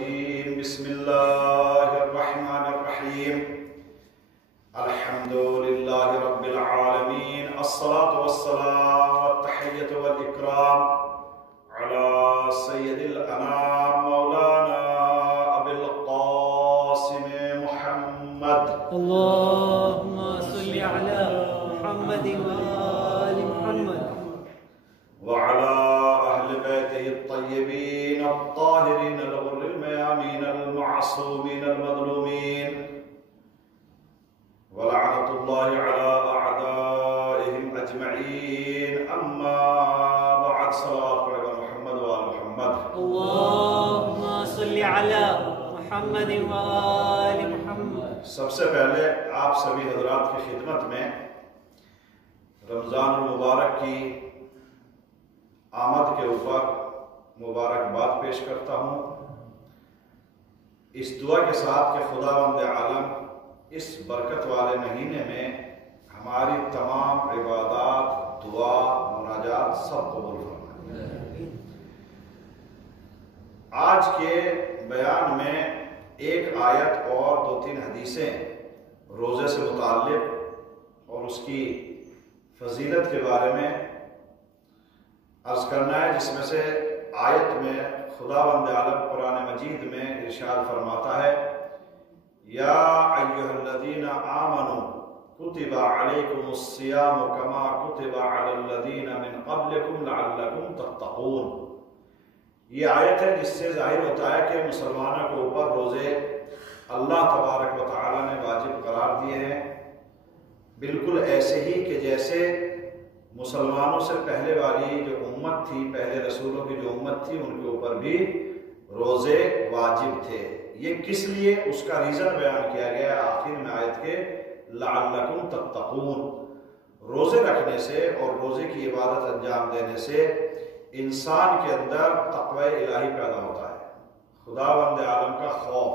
الرجيم بسم الله الرحمن الرحيم الحمد لله رب العالمين الصلاة والسلام والتحية والإكرام على سيد الأنام مولانا أبي القاسم محمد اللهم صل على محمد وآل محمد وعلى أهل بيته الطيبين الطاهرين الغر الميامين المعصومين المظلومين ولعنة الله على أعدائهم أجمعين أما بعد صلوات على محمد وآل محمد اللهم صل على محمد وآل محمد سب سے پہلے آپ سبھی حضرات کی خدمت میں رمضان المبارک کی آمد کے اوپر مبارکباد پیش کرتا ہوں، اس دعا کے ساتھ کہ خداوند عالم اس برکت والے مہینے میں ہماری تمام عبادات، دعا، مناجات سب قبول فرمائے۔ آج کے بیان میں ایک آیت اور 2-3 حدیثیں روزے سے متعلق اور اس کی فضیلت کے بارے میں عرض کرنا ہے، جس میں سے آیت میں خداوند عالم قرآن مجید میں ارشاد فرماتا ہے یا ایھا الذین آمنوا کتب علیکم الصیام کما کتب علی الذین من قبلکم لعلکم تتقون۔ یہ آیت ہے جس سے ظاہر ہوتا ہے کہ مسلمانوں کے اوپر روزے اللہ تبارک و تعالی نے واجب قرار دیے ہیں، بالکل ایسے ہی کہ جیسے مسلمانوں سے پہلے والی جو امت تھی، پہلے رسولوں کی جو امت تھی، ان کے اوپر بھی روزے واجب تھے۔ یہ کس لیے، اس کا ریزن بیان کیا گیا آخر میں آیت کے لعلکم تتقون۔ روزے رکھنے سے اور روزے کی عبادت انجام دینے سے انسان کے اندر تقوی الہی پیدا ہوتا ہے، خداوند عالم کا خوف،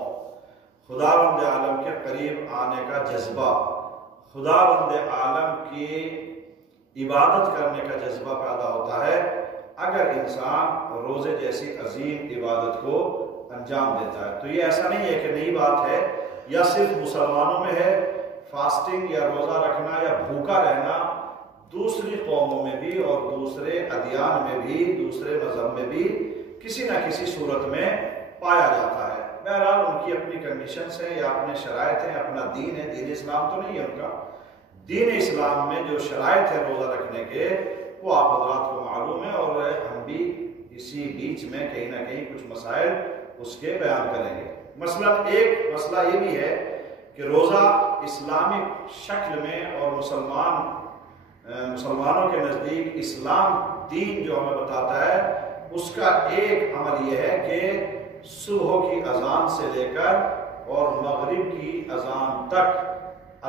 خداوند عالم کے قریب آنے کا جذبہ، خداوند عالم کی عبادت کرنے کا جذبہ پیدا ہوتا ہے اگر انسان روزے جیسی عظیم عبادت کو انجام دیتا ہے۔ تو یہ ایسا نہیں ہے کہ نئی بات ہے یا صرف مسلمانوں میں ہے، فاسٹنگ یا روزہ رکھنا یا بھوکا رہنا دوسری قوموں میں بھی اور دوسرے ادیان میں بھی، دوسرے مذہب میں بھی کسی نہ کسی صورت میں پایا جاتا ہے۔ بہرحال ان کی اپنی کنڈیشنز ہیں یا اپنے شرائط ہیں، اپنا دین ہے، دین اسلام تو نہیں ہے ان کا۔ دین اسلام میں جو شرائط ہے روزہ رکھنے کے وہ آپ حضرات کو معلوم ہے، اور ہم بھی اسی بیچ میں کہیں نہ کہیں کچھ مسائل اس کے بیان کریں گے۔ مثلا ایک مسئلہ یہ بھی ہے کہ روزہ اسلامک شکل میں اور مسلمانوں کے نزدیک اسلام دین جو ہمیں بتاتا ہے اس کا ایک عمل یہ ہے کہ صبح کی اذان سے لے کر اور مغرب کی اذان تک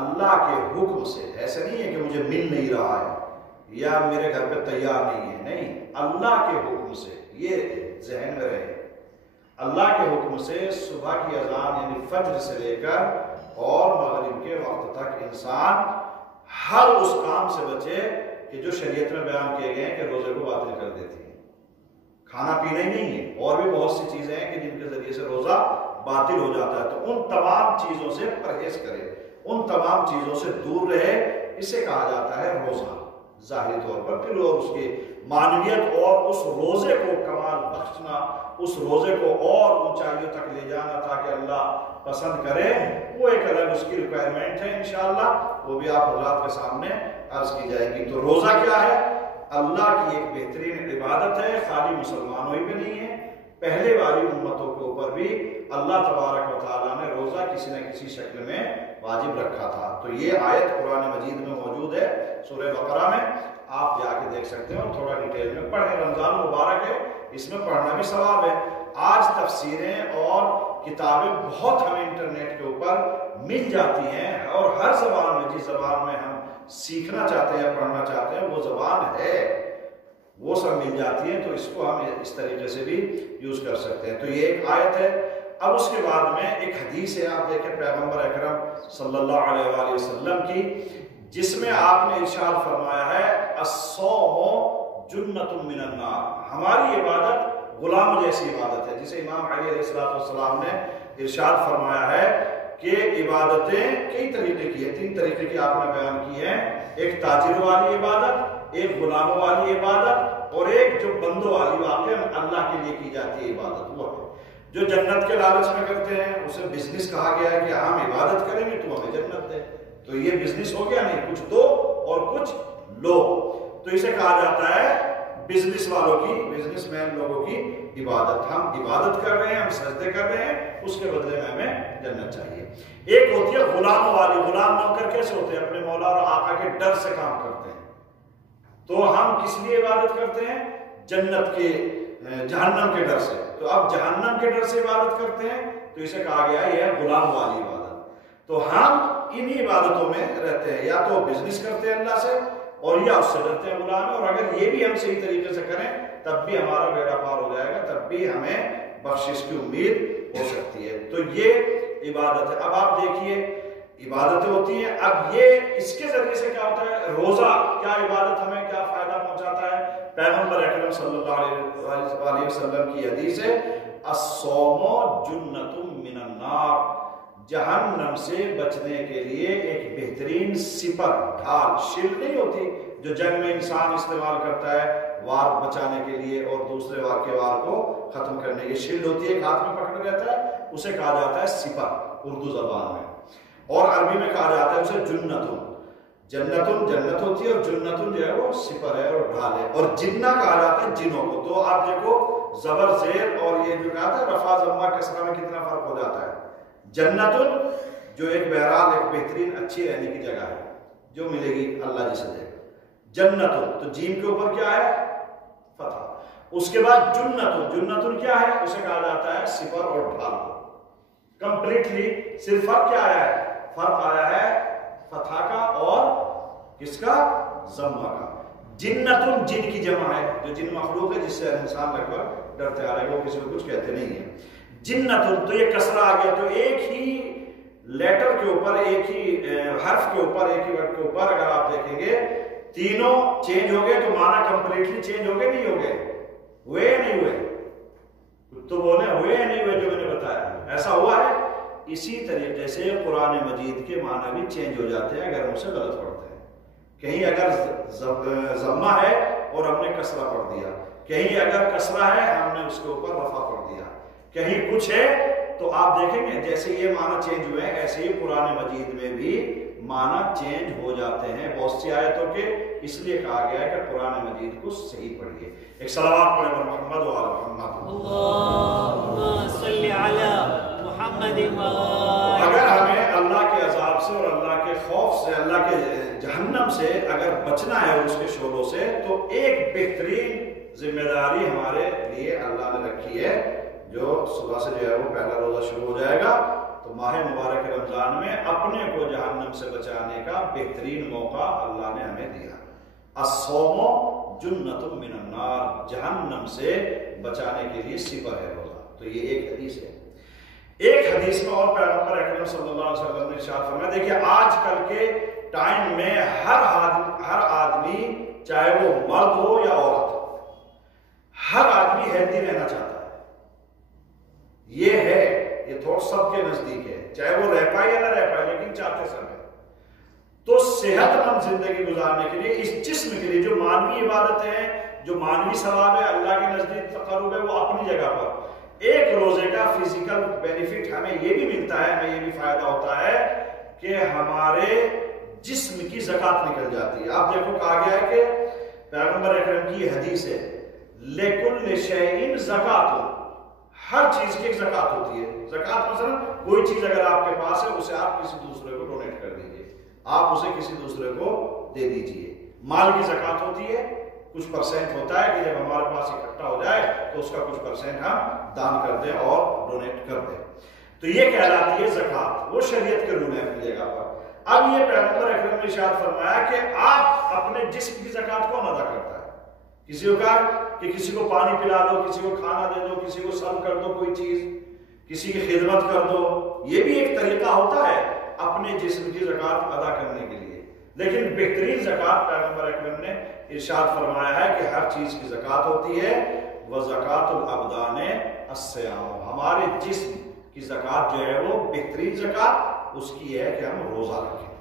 اللہ کے حکم سے، ایسے نہیں ہے کہ مجھے مل نہیں رہا ہے یا میرے گھر پہ تیار نہیں ہے، نہیں، اللہ کے حکم سے، یہ ذہن میں رہے، اللہ کے حکم سے صبح کی اذان یعنی فجر سے لے کر اور مغرب کے وقت تک انسان ہر اس کام سے بچے کہ جو شریعت میں بیان کیے گئے ہیں کہ روزے کو باطل کر دیتی ہیں۔ کھانا پینا ہی نہیں ہے، اور بھی بہت سی چیزیں ہیں کہ جن کے ذریعے سے روزہ باطل ہو جاتا ہے، تو ان تمام چیزوں سے پرہیز کرے، ان تمام چیزوں سے دور رہے، اسے کہا جاتا ہے روزہ ظاہری طور پر۔ پھر اور اس کی معنویت اور اس روزے کو کمال بخشنا، اس روزے کو اور اونچائیوں تک لے جانا تاکہ اللہ پسند کرے، وہ ایک الگ اس کی ریکوائرمنٹ ہے، انشاءاللہ وہ بھی آپ حضرات کے سامنے عرض کی جائے گی۔ تو روزہ کیا ہے؟ اللہ کی ایک بہترین عبادت ہے، خالی مسلمانوں ہی میں نہیں ہے، پہلے والی امتوں کے اوپر بھی اللہ تبارک و تعالیٰ نے روزہ کسی نہ کسی شکل میں واجب رکھا تھا۔ تو یہ آیت قرآن مجید میں موجود ہے سورہ بقرہ میں، آپ جا کے دیکھ سکتے ہیں اور تھوڑا ڈیٹیل میں پڑھیں۔ رمضان مبارک ہے، اس میں پڑھنا بھی ثواب ہے۔ آج تفسیریں اور کتابیں بہت ہمیں انٹرنیٹ کے اوپر مل جاتی ہیں، اور ہر زبان میں، جس زبان میں ہم سیکھنا چاہتے ہیں، پڑھنا چاہتے ہیں، وہ زبان ہے، وہ سب مل جاتی ہیں، تو اس کو ہم اس طریقے سے بھی یوز کر سکتے ہیں۔ تو یہ ایک آیت ہے۔ اب اس کے بعد میں ایک حدیث ہے، آپ دیکھیں پیغمبر اکرم صلی اللہ علیہ وآلہ وسلم کی، جس میں آپ نے ارشاد فرمایا ہے الصوم جنۃ من النار، ہماری عبادت غلام جیسی عبادت ہے، جسے امام علی علیہ السلام نے ارشاد فرمایا ہے کہ عبادتیں کئی طریقے کی ہیں، 3 طریقے کی آپ نے بیان کی ہیں، ایک تاجر والی عبادت، ایک غلاموں والی عبادت، اور ایک جو بندوں والی واقع اللہ کے لیے کی جاتی ہے عبادت، وہ ہے جو جنت کے لالچ میں کرتے ہیں، اسے بزنس کہا گیا ہے کہ ہم عبادت کریں گے تو ہمیں جنت دے، تو یہ بزنس ہو گیا نہیں، کچھ دو اور کچھ لو، تو اسے کہا جاتا ہے بزنس والوں کی، بزنس مین لوگوں کی عبادت، ہم عبادت کر رہے ہیں، ہم سجدے کر رہے ہیں، اس کے بدلے میں ہمیں جنت چاہیے۔ ایک ہوتی ہے غلاموں والی، غلام نوکر کیسے ہوتے ہیں؟ اپنے مولا اور آقا کے ڈر سے کام کرتے ہیں، تو ہم کس لیے عبادت کرتے ہیں؟ جنت کے جہنم کے ڈر سے، تو اب جہنم کے ڈر سے عبادت کرتے ہیں، تو اسے کہا گیا یہ ہے غلام والی عبادت۔ تو ہم انہی عبادتوں میں رہتے ہیں، یا تو بزنس کرتے ہیں اللہ سے اور یا اس سے ڈرتے ہیں غلام، اور اگر یہ بھی ہم صحیح طریقے سے کریں تب بھی ہمارا بیڑا پار ہو جائے گا، تب بھی ہمیں بخشش کی امید ہو سکتی ہے۔ تو یہ عبادت ہے۔ اب آپ دیکھیے عبادتیں ہوتی ہیں، اب یہ اس کے ذریعے سے کیا ہوتا ہے؟ روزہ کیا عبادت ہمیں کیا فائدہ پہنچاتا ہے؟ پیغمبر اکرم صلی اللہ علیہ وسلم کی حدیث ہے الصوم جنۃ من النار، جہنم سے بچنے کے لیے ایک بہترین سپر، ڈھال، شیلڈ نہیں ہوتی جو جنگ میں انسان استعمال کرتا ہے وار بچانے کے لیے اور دوسرے وار کے وار کو ختم کرنے کی، شیلڈ ہوتی ہے ایک ہاتھ میں پکڑا رہتا ہے، اسے کہا جاتا ہے سپر اردو زبان میں، اور عربی میں کہا جاتا ہے اسے جنتن، جنتن جنت ہوتی ہے اور جنتن جو ہے وہ سپر ہے اور ڈھال ہے، اور جنہ کہا جاتا ہے جنوں کو۔ تو آپ دیکھو زبر زیر اور یہ جو کہا تھا رفع ضمہ کسرہ میں کتنا فرق ہو جاتا ہے۔ جنتن جو ایک بہرحال ایک بہترین اچھی رہنے کی جگہ ہے جو ملے گی اللہ جسے دے گا، جنتن تو جیم کے اوپر کیا ہے؟ فتح۔ اس کے بعد جنتن، جنتن کیا ہے؟ اسے کہا جاتا ہے سپر اور ڈھال کو۔ کمپلیٹلی صرف فرق کیا آیا ہے؟ فرق آیا ہے فتح کا اور کس کا؟ ضمہ کا۔ جنتن جن کی جمع ہے، جو جن مخلوق ہے جس سے انسان لگ بھگ ڈرتے آ رہے ہیں، وہ کسی کو کچھ کہتے نہیں ہیں۔ جنتن تو یہ کسرہ آ گیا، تو ایک ہی لیٹر کے اوپر، ایک ہی حرف کے اوپر، ایک ہی ورڈ کے اوپر اگر آپ دیکھیں گے تینوں چینج ہو گئے تو معنی کمپلیٹلی چینج ہو گئے نہیں ہو گئے؟ ہوئے نہیں ہوئے؟ تو بولے ہوئے نہیں ہوئے جو میں نے بتایا ایسا ہوا ہے۔ اسی طریقے سے قرآن مجید کے معنی بھی چینج ہو جاتے ہیں اگر ہم اسے غلط پڑھتے ہیں۔ کہیں اگر ضمہ ہے اور ہم نے کسرہ پڑھ دیا، کہیں اگر کسرہ ہے ہم نے اس کے اوپر رفع پڑھ دیا، کہیں کچھ ہے، تو آپ دیکھیں گے جیسے یہ معنی چینج ہوئے ہیں ایسے ہی قرآن مجید میں بھی معنی چینج ہو جاتے ہیں بہت سی آیتوں کے، اس لیے کہا گیا ہے کہ قرآن مجید کو صحیح پڑھیے۔ ایک صلوات پڑھیں محمد و آل محمد۔ اللہم صلی علی محمد و آل۔ اگر ہمیں اللہ کے عذاب سے اور اللہ کے خوف سے، اللہ کے جہنم سے اگر بچنا ہے اس کے شعلوں سے، تو ایک بہترین ذمہ داری ہمارے لیے اللہ نے رکھی ہے، جو صبح سے جو ہے وہ پہلا روزہ شروع ہو جائے گا، تو ماہ مبارک رمضان میں اپنے کو جہنم سے بچانے کا بہترین موقع اللہ نے ہمیں دیا۔ الصوم جنۃ من النار، جہنم سے بچانے کے لیے سپر ہے روزہ۔ تو یہ ایک حدیث ہے۔ ایک حدیث میں اور پیغمبر اکرم صلی اللہ علیہ وسلم نے ارشاد فرمایا، دیکھیے آج کل کے ٹائم میں ہر آدمی چاہے وہ مرد ہو یا عورت، ہر آدمی ہیلتھی رہنا چاہتا ہے۔ یہ ہے، یہ تھوڑا سب کے نزدیک ہے، چاہے وہ رہ پائے یا نہ رہ پائے، لیکن چاہتے سب ہیں۔ تو صحت مند زندگی گزارنے کے لیے اس جسم کے لیے جو مانوی عبادتیں ہیں، جو مانوی ثواب ہے، اللہ کے نزدیک تقرب ہے، وہ اپنی جگہ پر۔ ایک روزے کا فزیکل بینیفٹ ہمیں یہ بھی ملتا ہے، ہمیں یہ بھی فائدہ ہوتا ہے کہ ہمارے جسم کی زکوٰۃ نکل جاتی ہے۔ آپ دیکھو کہا گیا ہے کہ پیغمبر اکرم کی حدیث ہے لِكُلِّ شَيْءٍ زَكَاةٌ، ہر چیز کی ایک زکوٰۃ ہوتی ہے۔ زکوٰۃ مثلا کوئی چیز اگر آپ کے پاس ہے اسے آپ کسی دوسرے کو ڈونیٹ کر دیجیے، آپ اسے کسی دوسرے کو دے دیجیے۔ مال کی زکوٰۃ ہوتی ہے، کچھ پرسنٹ ہوتا ہے کہ جب ہمارے پاس اکٹھا ہو جائے تو اس کا کچھ پرسنٹ ہم دان کر دیں اور ڈونیٹ کر دیں، تو یہ کہلاتی ہے زکوٰۃ، وہ شریعت کے رول ہے اپنی جگہ پر۔ اب یہ پیغمبر اکرم نے ارشاد فرمایا کہ آپ اپنے جسم کی زکوٰۃ کون ادا کرتا ہے؟ کسی کو کہا کہ کسی کو پانی پلا دو، کسی کو کھانا دے دو، کسی کو سرو کر دو کوئی چیز، کسی کی خدمت کر دو، یہ بھی ایک طریقہ ہوتا ہے اپنے جسم کی زکوٰۃ ادا کرنے کے لیے۔ لیکن بہترین زکوٰۃ پیغمبر اکرم نے ارشاد فرمایا ہے کہ ہر چیز کی زکوٰۃ ہوتی ہے، وزکات الابدان الصیام، ہمارے جسم کی زکات جو ہے وہ بہترین زکات اس کی ہے کہ ہم روزہ رکھیں۔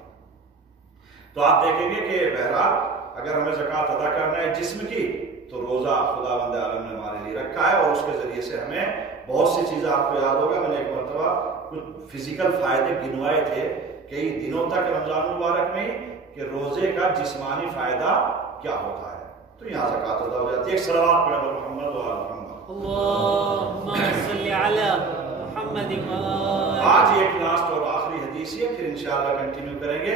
تو آپ دیکھیں گے کہ بہرحال اگر ہمیں زکات ادا کرنا ہے جسم کی تو روزہ خداوند عالم نے ہمارے لیے رکھا ہے، اور اس کے ذریعے سے ہمیں بہت سی چیزیں، آپ کو یاد ہوگا میں نے ایک مرتبہ کچھ فزیکل فائدے گنوائے تھے کئی دنوں تک رمضان مبارک میں کہ روزے کا جسمانی فائدہ کیا ہوتا ہے، تو یہاں زکات ادا ہو جاتی ہے۔ ایک صلوات پڑھیں محمد و آل محمد، اللهم صل على محمد وآل۔ آج ایک لاسٹ اور آخری حدیث ہے، پھر انشاءاللہ کنٹینیو کریں گے۔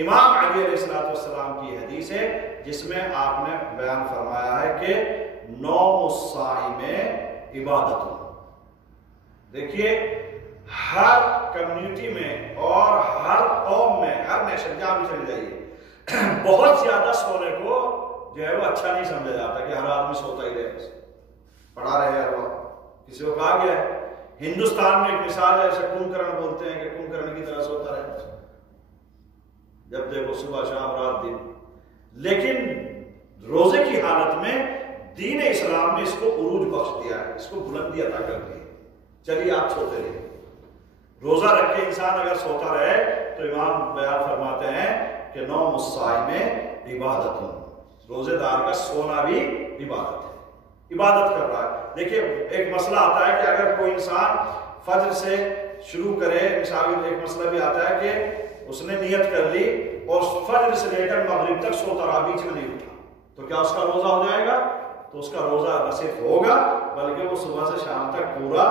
امام علی علیہ السلام کی حدیث ہے جس میں آپ نے بیان فرمایا ہے کہ نوم الصائم عبادت۔ دیکھیے ہر کمیونٹی میں اور ہر قوم میں، ہر نیشن جہاں بھی چلے جائیے، بہت زیادہ سونے کو جو ہے وہ اچھا نہیں سمجھا جاتا کہ ہر آدمی سوتا ہی رہے، پڑھا رہے ہر وقت۔ کسی کو کہا گیا ہے ہندوستان میں ایک مثال ہے، ایسے کنکرن بولتے ہیں کہ کنکرن کی طرح سوتا رہے جب دیکھو صبح شام رات دن، لیکن روزے کی حالت میں دین اسلام نے اس کو عروج بخش دیا ہے، اس کو بلندی عطا کر دی ہے۔ چلیے آپ سوتے رہے، روزہ رکھ کے انسان اگر سوتا رہے تو امام بیان فرماتے ہیں کہ نوم الصائم عبادت، روزے دار کا سونا بھی عبادت ہے، عبادت کر رہا ہے۔ دیکھیے ایک مسئلہ آتا ہے کہ اگر کوئی انسان فجر سے شروع کرے، مثال ایک مسئلہ بھی آتا ہے کہ اس نے نیت کر لی اور فجر سے لے کر مغرب تک سوتا رہا، بیچ میں نہیں اٹھا، تو کیا اس کا روزہ ہو جائے گا؟ تو اس کا روزہ نہ صرف ہوگا بلکہ وہ صبح سے شام تک پورا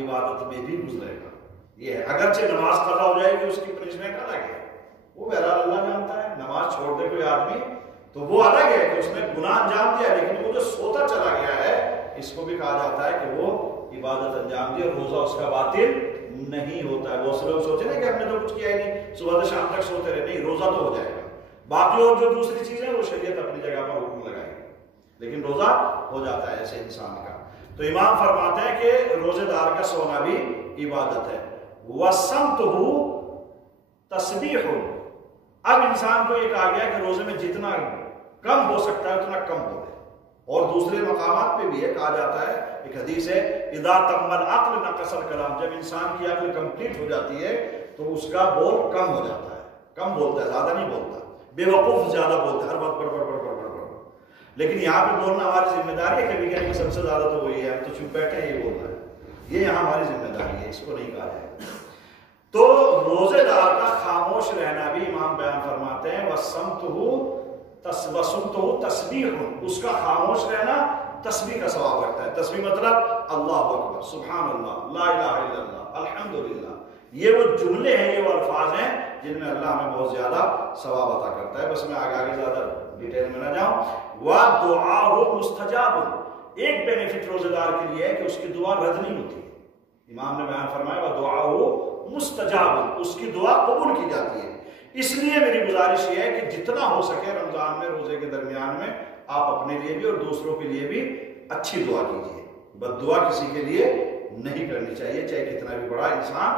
عبادت میں بھی گزرے گا۔ یہ ہے، اگرچہ نماز قضا ہو جائے گی اس کی پنشمنٹ الگ ہے، وہ بہرحال اللہ جانتا ہے، نماز چھوڑ دے کوئی آدمی تو وہ الگ ہے کہ اس نے گناہ انجام دیا، لیکن وہ جو سوتا چلا گیا ہے اس کو بھی کہا جاتا ہے کہ وہ عبادت انجام دی اور روزہ اس کا باطل نہیں ہوتا ہے۔ بہت سے لوگ سوچے نا کہ ہم نے تو کچھ کیا ہی نہیں، صبح سے شام تک سوتے رہے، نہیں، روزہ تو ہو جائے گا۔ باقی اور جو دوسری چیزیں وہ شریعت اپنی جگہ پر حکم لگائے گی، لیکن روزہ ہو جاتا ہے ایسے انسان کا۔ تو امام فرماتے ہیں کہ روزے دار کا سونا بھی عبادت ہے۔ وَصَمْتُهُ تَسْبِيحٌ، اب انسان کو یہ کہا گیا کہ روزے میں جتنا کم ہو سکتا ہے اتنا کم بولے، اور دوسرے مقامات پہ بھی ہے، کہا جاتا ہے، ایک حدیث ہے اذا تم العقل نقص الکلام، جب انسان کی عقل کمپلیٹ ہو جاتی ہے تو اس کا بول کم ہو جاتا ہے، کم بولتا ہے، زیادہ نہیں بولتا، بے وقوف زیادہ بولتا ہے، ہر وقت بڑ بڑ بڑ بڑ بڑ بڑ۔ لیکن یہاں پہ بولنا ہماری ذمہ داری ہے، کبھی کہیں کہ سب سے زیادہ تو وہی ہے، ہم تو چپ بیٹھے ہیں، یہ بول رہا ہے، یہ یہاں ہماری ذمہ داری ہے، اس کو نہیں کہا جائے۔ تو روزے دار کا خاموش رہنا بھی امام بیان فرماتے ہیں وَصَمْتُهُ تَسْبِيحٌ، اس کا خاموش رہنا تسبیح کا ثواب رکھتا ہے۔ تسبیح مطلب اللہ اکبر، سبحان اللہ، لا الہ الا اللہ، الحمدللہ، یہ وہ جملے ہیں، یہ وہ الفاظ ہیں جن میں اللہ ہمیں بہت زیادہ ثواب عطا کرتا ہے۔ بس میں آگے زیادہ ڈیٹیل میں نہ جاؤں۔ وَدُعَاهُ مُسْتَجَابٌ، ایک بینیفٹ روزے دار کے لیے ہے کہ اس کی دعا رد نہیں ہوتی ہے۔ امام نے بیان فرمایا وَدُعَاهُ مُسْتَجَابٌ، اس کی دعا قبول کی جاتی ہے۔ اس لیے میری گزارش یہ ہے کہ جتنا ہو سکے رمضان میں روزے کے درمیان میں آپ اپنے لیے بھی اور دوسروں کے لیے بھی اچھی دعا کیجیے، بد دعا کسی کے لیے نہیں کرنی چاہیے، چاہے کتنا بھی بڑا انسان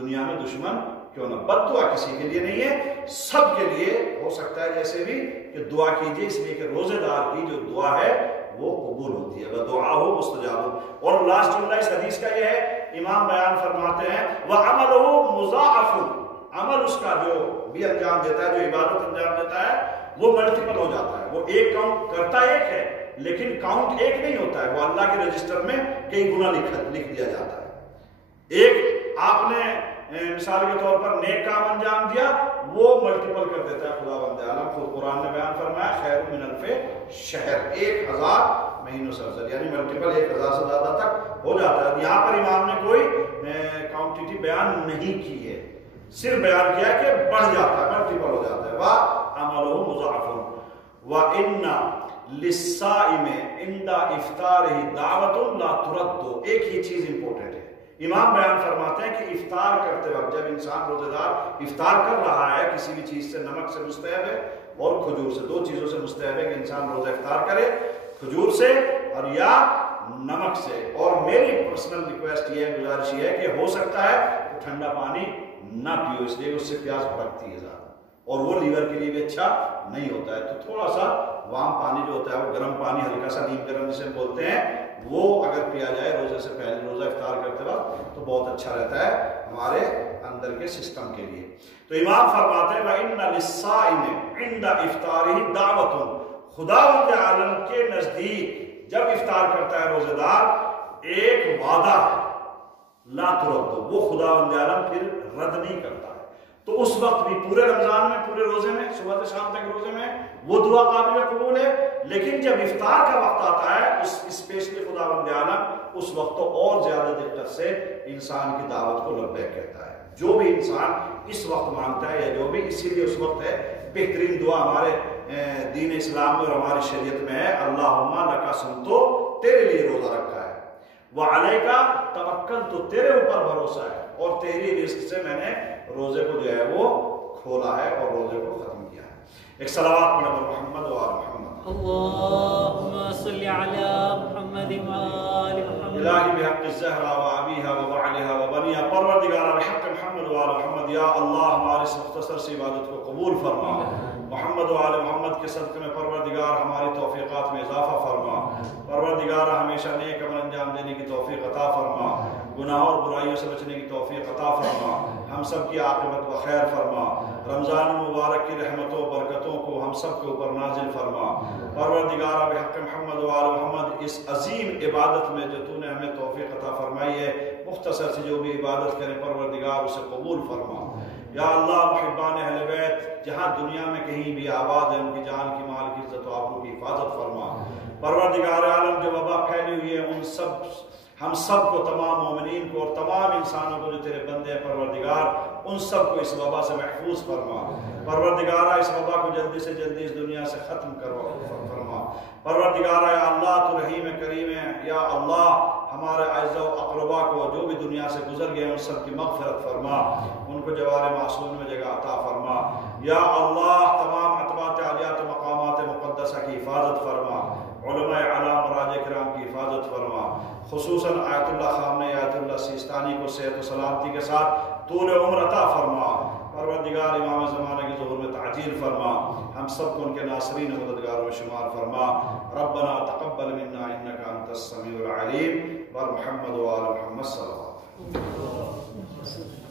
دنیا میں دشمن کیوں نہ، بد دعا کسی کے لیے نہیں ہے، سب کے لیے ہو سکتا ہے جیسے بھی کہ دعا کیجیے، اس لیے کہ روزے دار کی جو دعا ہے وہ قبول ہوتی ہے، وَدُعَاهُ مُسْتَجَابٌ۔ اور لاسٹ جملہ اس حدیث کا یہ ہے، امام بیان فرماتے ہیں وَعَمَلُهُ مُضَاعَفٌ، عمل اس کا جو بھی انجام دیتا ہے، جو عبادت انجام دیتا ہے، وہ ملٹیپل ہو جاتا ہے، وہ ایک کاؤنٹ کرتا ایک ہے لیکن کاؤنٹ ایک نہیں ہوتا ہے، وہ اللہ کے رجسٹر میں کئی گنا لکھ دیا جاتا ہے۔ ایک آپ نے مثال کے طور پر نیک کام انجام دیا، وہ ملٹیپل کر دیتا ہے خداوند عالم، خود قرآن نے بیان فرمایا خیر من الف شہر، 1000 مہینوں سے افضل، یعنی ملٹیپل 1000 سے زیادہ تک ہو جاتا ہے۔ یہاں پر امام نے کوئی کاؤنٹیٹی بیان نہیں کی ہے، صرف بیان کیا ہے کہ بڑھ جاتا ہے، ملٹیپل ہو جاتا ہے۔ وَعَمَلُهُ مُضَاعَفٌ وَإِنَّ لِلصَّائِمِ عِنْدَ إِفْطَارِهِ دَعْوَةٌ لَا تُرَدُّ، ایک ہی چیز امپورٹنٹ ہے۔ امام بیان فرماتے ہیں کہ افطار کرتے وقت جب انسان روزے دار افطار کر رہا ہے، کسی بھی چیز سے، نمک سے مستحب ہے اور کھجور سے، دو چیزوں سے مستحب ہے کہ انسان روزہ افطار کرے، کھجور سے اور یا نمک سے۔ اور میری پرسنل ریکویسٹ یہ ہے، گزارش یہ ہے کہ ہو سکتا ہے کہ ٹھنڈا پانی نہ پیو، اس لیے اس سے پیاس بھڑکتی ہے زیادہ اور وہ لیور کے لیے بھی اچھا نہیں ہوتا ہے، تو تھوڑا سا وارم پانی جو ہوتا ہے وہ گرم پانی، ہلکا سا نیم گرم جسے بولتے ہیں، وہ اگر پیا جائے روزے سے پہلے، روزہ افطار کرتے وقت، تو بہت اچھا رہتا ہے ہمارے اندر کے سسٹم کے لیے۔ تو امام فرماتے ہیں وَإِنَّ لِلصَّائِمِ عِنْدَ إِفْطَارِهِ دَعْوَةٌ، خداوند عالم کے نزدیک جب افطار کرتا ہے روزے دار، ایک وعدہ ہے، لا ترد، وہ خداوند عالم پھر رد نہیں کرتا ہے۔ تو اس وقت بھی پورے رمضان میں، پورے روزے میں، صبح سے شام تک روزے میں وہ دعا قابل قبول ہے، لیکن جب افطار کا وقت آتا ہے اس اسپیشلی خداوند عالم اس وقت تو اور زیادہ دقت سے انسان کی دعوت کو لبیک کہتا ہے۔ جو بھی انسان اس وقت مانگتا ہے یا جو بھی، اسی لیے اس وقت ہے بہترین دعا ہمارے دین اسلام میں اور ہماری شریعت میں ہے، اللہم لک صمت، تیرے لیے روزہ رکھا ہے، وعلیک توکلت، تو تیرے اوپر بھروسہ ہے، اور تیری رزق سے میں نے روزے کو جو ہے وہ کھولا ہے اور روزے کو ختم کیا ہے۔ ایک صلوات پڑھیں محمد و آل محمد۔ اللهم صل على محمد وآل محمد۔ الہی بحق الزہرا و ابیہا و بعلہا و بنیہا، پروردگارہ بحق محمد و آل محمد، یا اللہ ہماری اس مختصر سی عبادت کو قبول فرما، محمد و آل محمد کے صدقے میں پروردگار ہماری توفیقات میں اضافہ فرما، پروردگارہ ہمیشہ نیک عمل انجام دینے کی توفیق عطا فرما، گناہوں اور برائیوں سے بچنے کی توفیق عطا فرما، ہم سب کی عاقبت بخیر فرما، رمضان مبارک کی رحمتوں و برکتوں کو ہم سب کے اوپر نازل فرما، پروردگارہ بحق محمد و آل محمد اس عظیم عبادت میں جو تو نے ہمیں توفیق عطا فرمائی ہے، مختصر سے جو بھی عبادت کریں پروردگار اسے قبول فرما۔ یا اللہ محبان اہل بیت جہاں دنیا میں کہیں بھی آباد ہے، ان کی جان کی، مال کی، عزت و آبرو کی حفاظت فرما۔ پروردگار عالم جو وبا پھیلی ہوئی ہے ہم سب کو، تمام مومنین کو اور تمام انسانوں کو جو تیرے بندے ہیں پروردگار، ان سب کو اس وبا سے محفوظ فرما۔ پروردگارہ اس وبا کو جلدی سے جلدی اس دنیا سے ختم فرما۔ پروردگارہ یا اللہ تو رحیم کریم ہے، یا اللہ ہمارے اعزاء و اقربا کو جو بھی دنیا سے گزر گئے ان سب کی مغفرت فرما، ان کو جوار معصوم میں جگہ عطا فرما۔ یا اللہ تمام اتباعات عالیات و مقامات مقدسہ کی حفاظت فرما، علماء اعلام مراجع کرام کی حفاظت فرما، خصوصاً آیت اللہ خامنہ آیت اللہ سیستانی کو صحت و سلامتی کے ساتھ طول عمر عطا فرما۔ پروردگار امام زمانہ کے ظہور میں تعجیل فرما، ہم سب کو ان کے ناصرین و مددگاروں میں شمار فرما۔ ربنا تقبل منا انک انت السمیع العلیم، محمد و آل محمد صلی اللہ علیہ وسلم۔